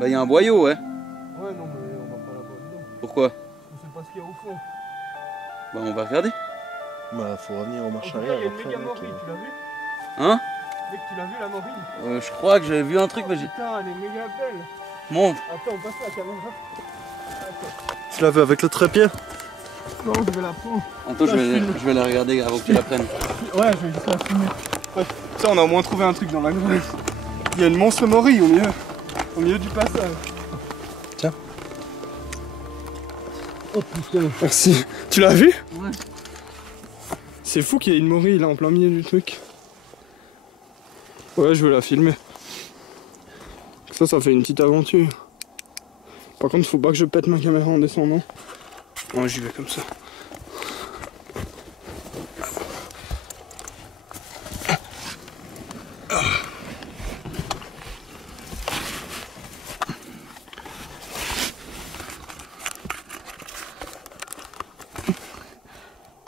Bah il y a un boyau, ouais. Ouais, non, mais on va pas là-bas dedans. Pourquoi? On sait pas ce qu'il y a au fond. Bah on va regarder. Bah faut revenir en marche En tout cas, arrière il y a une après. méga mec, morille, tu l'as vu? Hein? Mec, tu l'as vu la morille? Je crois que j'avais vu un truc, mais j'ai... Putain, elle est méga belle. Monte. Attends, on passe la caméra. Tu l'as vu avec le trépied? Non, je vais la prendre. Anto, je vais la regarder avant que tu la prennes. Ouais, je vais juste la filmer. Ouais. Ça, on a au moins trouvé un truc dans la grotte. Il y a une monstre morille au milieu du passage. Tiens. Oh putain. Merci. Tu l'as vu? Ouais. C'est fou qu'il y ait une morille là en plein milieu du truc. Ouais, je vais la filmer. Ça fait une petite aventure. Par contre, faut pas que je pète ma caméra en descendant. Ouais, j'y vais comme ça.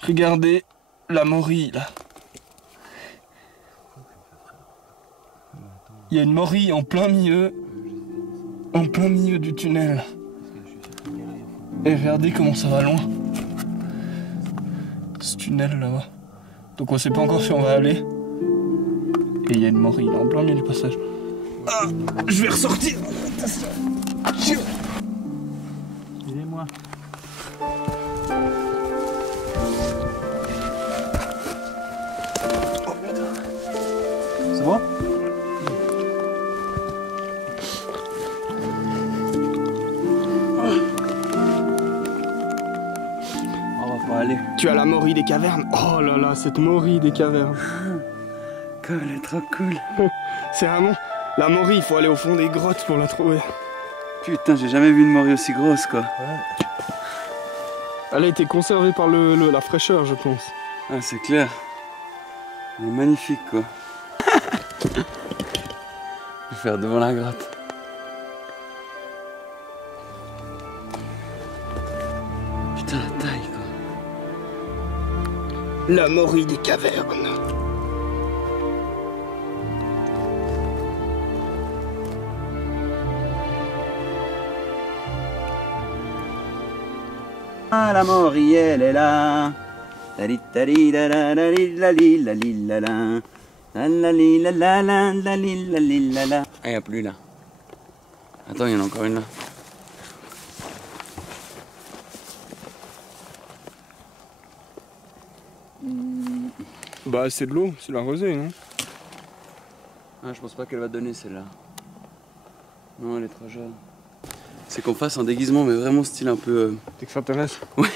Regardez la morille là. Il y a une morille en plein milieu du tunnel. Et regardez comment ça va loin. Ce tunnel là-bas. Donc on sait pas encore si on va aller. Et il y a une morille là en plein milieu du passage. Ah, je vais ressortir. Aidez-moi. C'est bon? On va pas aller. Tu as la morille des cavernes. Oh là là, cette morille des cavernes. Elle est trop cool. C'est vraiment... La morille, il faut aller au fond des grottes pour la trouver. Putain, j'ai jamais vu une morille aussi grosse, quoi. Ouais. Elle a été conservée par la fraîcheur, je pense. Ah, c'est clair. Elle est magnifique, quoi. Je vais faire devant la grotte. Putain, la taille, quoi. La morille des cavernes. Ah, la morille, elle est là. Ah, il n'y a plus là. Attends, il y en a encore une là. Bah c'est de l'eau, c'est la rosée, non? Ah, je pense pas qu'elle va donner celle-là. Non, elle est trop jeune. C'est qu'on fasse un déguisement, mais vraiment style un peu... Extraterrestre. Ouais.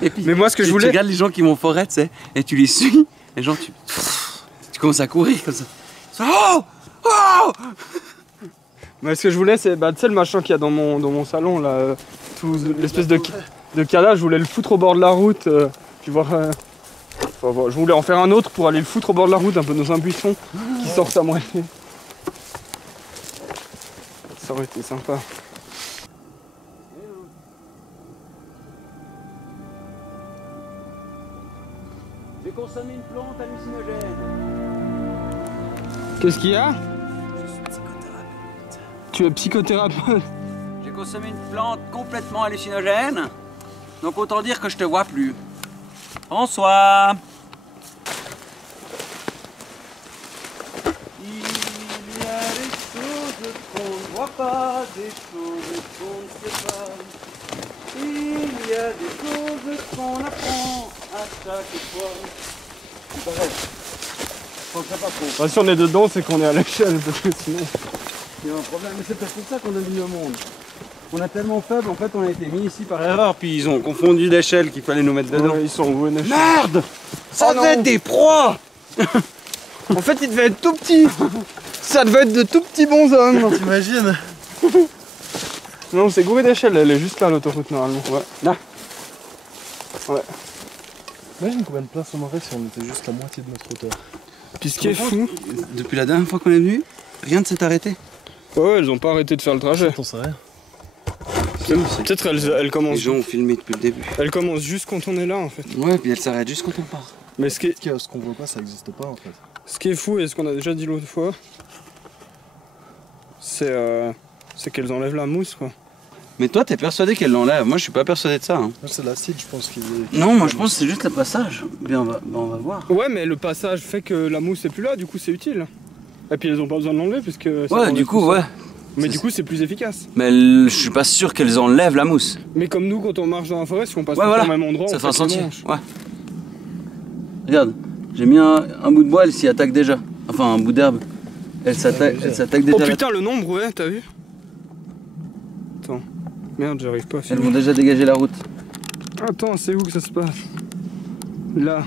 Et puis, mais moi ce que je voulais... Tu regardes les gens qui vont en forêt, tu sais, et tu les suis. Et genre, tu commences à courir comme ça. Oh! Oh! Mais ce que je voulais, c'est tu sais le machin qu'il y a dans mon salon, là, l'espèce de calage, je voulais le foutre au bord de la route, puis voir... je voulais en faire un autre pour aller le foutre au bord de la route, un peu dans un buisson qui sorte à moitié. Ça aurait été sympa. J'ai consommé une plante hallucinogène. Qu'est-ce qu'il y a? Je suis psychothérapeute. Tu es psychothérapeute? J'ai consommé une plante complètement hallucinogène. Donc autant dire que je te vois plus. François. Il y a des choses qu'on ne voit pas, des choses qu'on ne sait pas. Il y a des choses qu'on apprend à chaque fois. C'est pareil. Je penserais pas trop. Bah, si on est dedans, c'est qu'on est à l'échelle, parce que sinon... Il y a un problème, mais c'est peut-être pour ça qu'on a mis le monde. On a tellement faible, en fait on a été mis ici par erreur, puis ils ont confondu l'échelle qu'il fallait nous mettre dedans. Ouais, ils sont où, une échelle? Merde! Ça Oh devait être des proies! En fait, il devait être tout petit. Ça devait être de tout petits bonshommes. T'imagines? Non, c'est gouré d'échelle, elle est juste là, l'autoroute, normalement. Ouais. Là. Ouais. Imagine combien de place on aurait si on était juste la moitié de notre hauteur. Puis ce qui est fou... Depuis la dernière fois qu'on est venu, rien ne s'est arrêté. Ouais, elles ont pas arrêté de faire le trajet. T'en sais rien. Peut-être elles commencent... Les gens ont filmé depuis le début. Elles commencent juste quand on est là, en fait. Ouais, puis elles s'arrêtent juste quand on part. Mais ce qu'on voit pas, ça existe pas en fait. qui est fou, et ce qu'on a déjà dit l'autre fois, c'est c'est qu'elles enlèvent la mousse, quoi. Mais toi, t'es persuadé qu'elle l'enlève. Moi, je suis pas persuadé de ça. Hein. C'est l'acide, je pense qu'il Non, moi, je pense que c'est juste le passage. Bien, on va voir. Ouais, mais le passage fait que la mousse est plus là, du coup c'est utile. Et puis elles ont pas besoin de l'enlever puisque... ça Ouais, enlève du coup, tout ça. ouais. Mais du coup c'est plus efficace. Mais je suis pas sûr qu'elles enlèvent la mousse. Mais comme nous quand on marche dans la forêt, si on passe Ouais, tout voilà. au même endroit, Ça on fait un fait les sentier. manches. Ouais. Regarde, j'ai mis un bout de bois, elle s'y attaque déjà. Enfin, un bout d'herbe. Elle s'attaque déjà. Oh là. putain le nombre, ouais, t'as vu? Attends. Merde, j'arrive pas à Elles filmer. vont déjà dégager la route. Attends, c'est où que ça se passe? Là.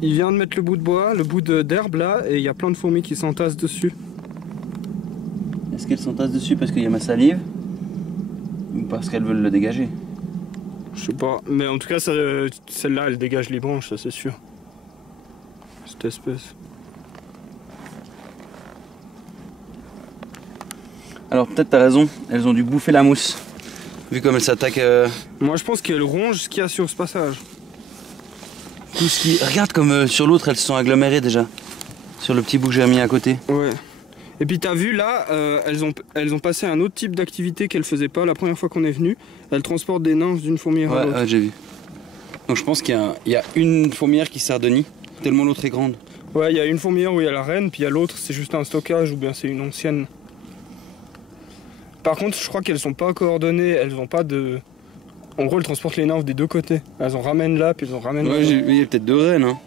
Il vient de mettre le bout de bois, le bout d'herbe là, et il y a plein de fourmis qui s'entassent dessus. Est-ce qu'elles s'entassent dessus parce qu'il y a ma salive? Ou parce qu'elles veulent le dégager? Je sais pas, mais en tout cas, celle-là, elle dégage les branches, ça c'est sûr. Cette espèce. Alors peut-être t'as raison, elles ont dû bouffer la mousse. Vu comme elles s'attaquent... Moi je pense qu'elle ronge ce qu'il y a sur ce passage. Tout ce qui... Regarde comme sur l'autre elles se sont agglomérées déjà. Sur le petit bout que j'ai mis à côté. Ouais. Et puis t'as vu là, elles ont passé à un autre type d'activité qu'elles faisaient pas la première fois qu'on est venu. Elles transportent des nymphes d'une fourmilière à l'autre. Ouais, j'ai vu. Donc je pense qu'il y a une fourmilière qui sert de nid, tellement l'autre est grande. Ouais, il y a une fourmilière où il y a la reine, puis il y a l'autre, c'est juste un stockage ou bien c'est une ancienne. Par contre, je crois qu'elles sont pas coordonnées, elles ont pas de... En gros, elles transportent les nymphes des deux côtés. Elles en ramènent là, puis elles en ramènent là. Ouais, il y a peut-être deux reines. Hein.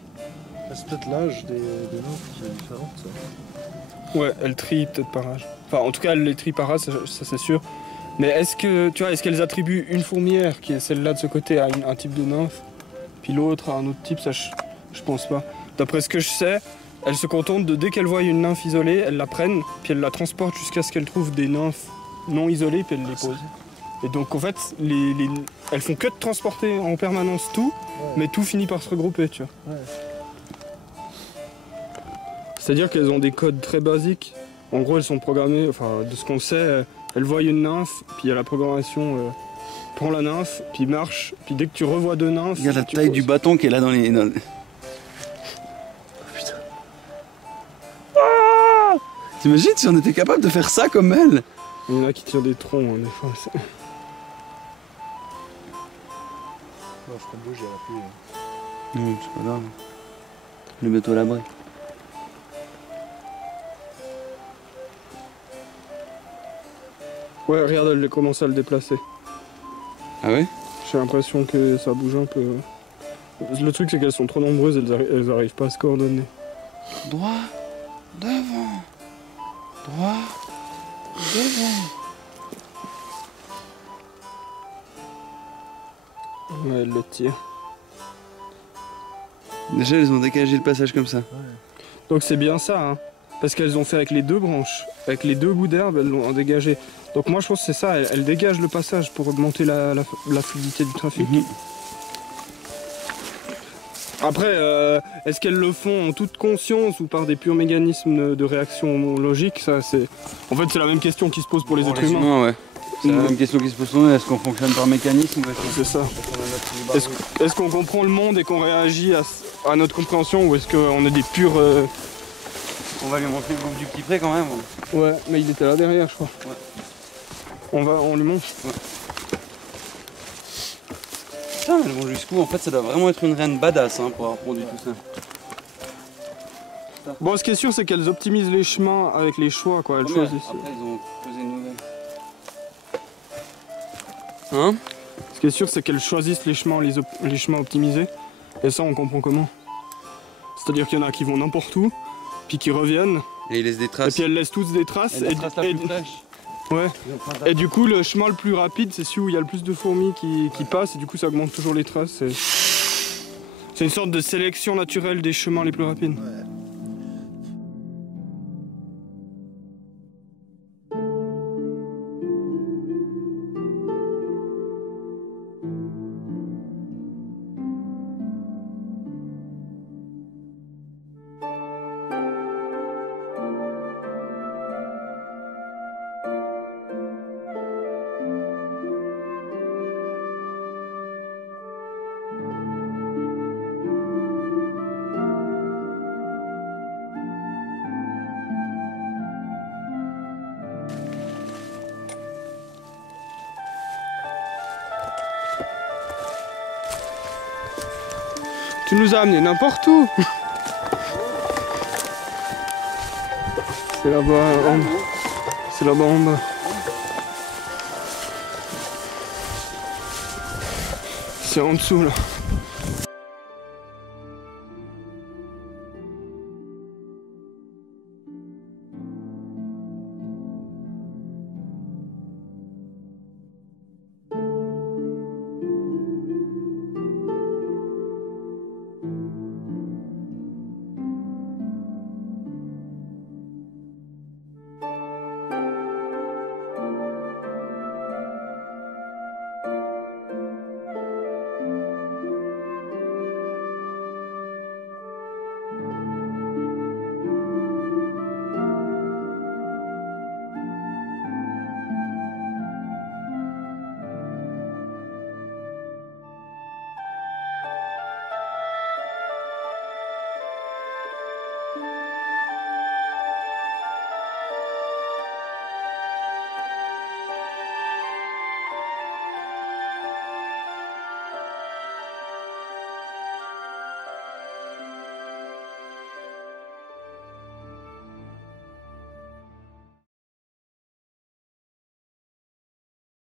C'est peut-être l'âge des nymphes qui est différent, ça. Ouais, elles trient peut-être par âge. Enfin, en tout cas, elles les trient par âge, ça c'est sûr. Mais est-ce que, tu vois, est-ce qu'elles attribuent une fourmilière, qui est celle-là de ce côté, à un type de nymphe, puis l'autre à un autre type, ça je pense pas. D'après ce que je sais, elles se contentent de, dès qu'elles voient une nymphe isolée, elles la prennent, puis elles la transportent jusqu'à ce qu'elles trouvent des nymphes non isolées, puis elles les posent. Et donc en fait, elles font que de transporter en permanence tout, mais tout finit par se regrouper, tu vois. Ouais. C'est-à-dire qu'elles ont des codes très basiques. En gros, elles sont programmées, enfin, de ce qu'on sait, elles voient une nymphe, puis il y a la programmation, prends la nymphe, puis marche, puis dès que tu revois deux nymphes... Regarde la tu taille poses. du bâton qui est là dans les... Oh, putain. Ah, t'imagines si on était capable de faire ça comme elle? Il y en a qui tirent des troncs, hein, des fois. Non, je peux bouger à la pluie. Non, c'est pas grave. Le mets-toi à l'abri. Ouais, regarde, elle commence à le déplacer. Ah ouais? J'ai l'impression que ça bouge un peu. Le truc, c'est qu'elles sont trop nombreuses, elles arrivent pas à se coordonner. Droit, devant, droit, devant. Ouais, elle le tire. Déjà, elles ont dégagé le passage comme ça. Donc c'est bien ça, hein. Parce qu'elles ont fait avec les deux branches, avec les deux bouts d'herbe, elles l'ont dégagé. Donc moi je pense que c'est ça, elles dégagent le passage pour augmenter la fluidité du trafic. Après, est-ce qu'elles le font en toute conscience ou par des purs mécanismes de réaction logique? Ça, c'est... En fait, c'est la même question qui se pose pour les êtres humains. Ouais. C'est la même question qui se pose pour nous, est-ce qu'on fonctionne par mécanisme ou C'est ça. Est-ce qu'on comprend le monde et qu'on réagit à notre compréhension ou est-ce qu'on est des purs... On va lui montrer le groupe du petit pré quand même. Ouais, mais il était là derrière, je crois. Ouais. On lui montre. Ouais. Putain, elles vont jusqu'où? En fait, ça doit vraiment être une reine badass hein, pour avoir produit tout ça. Bon, ce qui est sûr, c'est qu'elles optimisent les chemins avec les choix, quoi. Elles Ouais, choisissent. après, ils ont posé une nouvelle. Hein? Ce qui est sûr, c'est qu'elles choisissent les chemins optimisés. Et ça, on comprend comment. C'est-à-dire qu'il y en a qui vont n'importe où, puis qui reviennent, Et ils laissent des et traces. puis elles laissent toutes des traces. Et la trace la plus fraîche. Ouais. Et du coup, le chemin le plus rapide, c'est celui où il y a le plus de fourmis qui passent, et du coup, ça augmente toujours les traces. C'est une sorte de sélection naturelle des chemins les plus rapides. Ouais. Tu nous as amené n'importe où. C'est là-bas en bas. C'est là-bas en bas. C'est en dessous là.